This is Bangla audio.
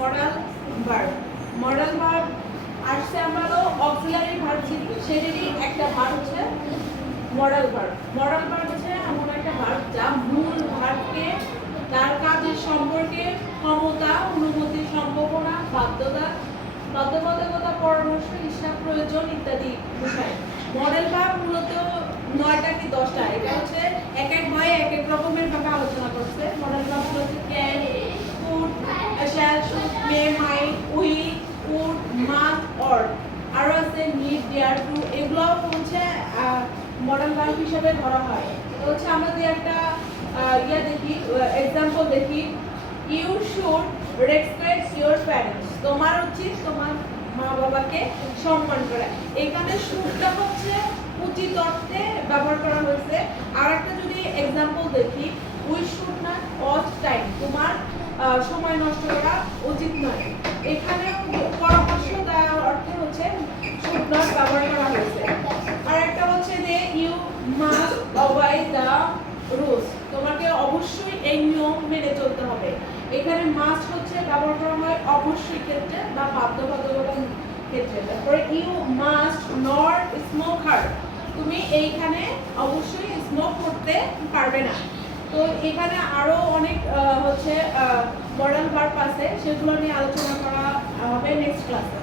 Modal verb. মডাল ভার্ব আসছে আমারও অক্সিলারি ভার্ব ছিল, সেটারই একটা ভার্ব হচ্ছে মডাল ভার্ব। মডাল ভার্ব হচ্ছে এমন একটা ভার্ব যা মূল ভার্বকে তার কাজের সম্পর্কে ক্ষমতা, অনুমতি, সম্ভাবনা, বাধ্যতা, বাধ্যবাধকতা, পরামর্শ, ইচ্ছা, প্রয়োজন ইত্যাদি বোঝায়। মডেল ভার্ব মূলত 9টা কি 10টা, এটা হচ্ছে এক এক ভাই এক এক রকমের ভাবে আলোচনা করছে। মডেল ভার্ব হচ্ছে can, could, shall, should, may, might, will, would, must, or. আরো আছে নিড, ডেয়ার, টু, এগুলো হচ্ছে মডেল ভার্ব হিসেবে ধরা হয়। তো হচ্ছে আমরা যে একটা ইয়া দেখি, এক্সাম্পল দেখি, you should respect your parents, তোমার উচিত তোমার মা বাবাকে সম্মান করা। এখানে শুডটা হচ্ছে উচিত অর্থে ব্যবহার করা হয়েছে। আর একটা যদি এক্সাম্পল দেখি, we should not waste time, তোমার সময় নষ্ট করা উচিত নয়। এখানে পরামর্শ দেওয়ার অর্থে হচ্ছে শুড নট ব্যবহার করা হয়েছে। আর একটা হচ্ছে যে ইউ মাস্ট অবাই দ্য রুলস, তোমাকে অবশ্যই এই নিয়ম মেনে চলতে হবে। এখানে মাস্ট হচ্ছে ব্যবহার করা হয় অবশ্যই ক্ষেত্রে বা বাধ্যবাধকতার ক্ষেত্রে। তারপরে ইউ মাস্ট নট স্মোক হার, তুমি এইখানে অবশ্যই স্মোক করতে পারবে না। তো এখানে আরো অনেক হচ্ছে মডাল ভার্ব আছে, সেগুলো নিয়ে আলোচনা করা হবে নেক্সট ক্লাসে।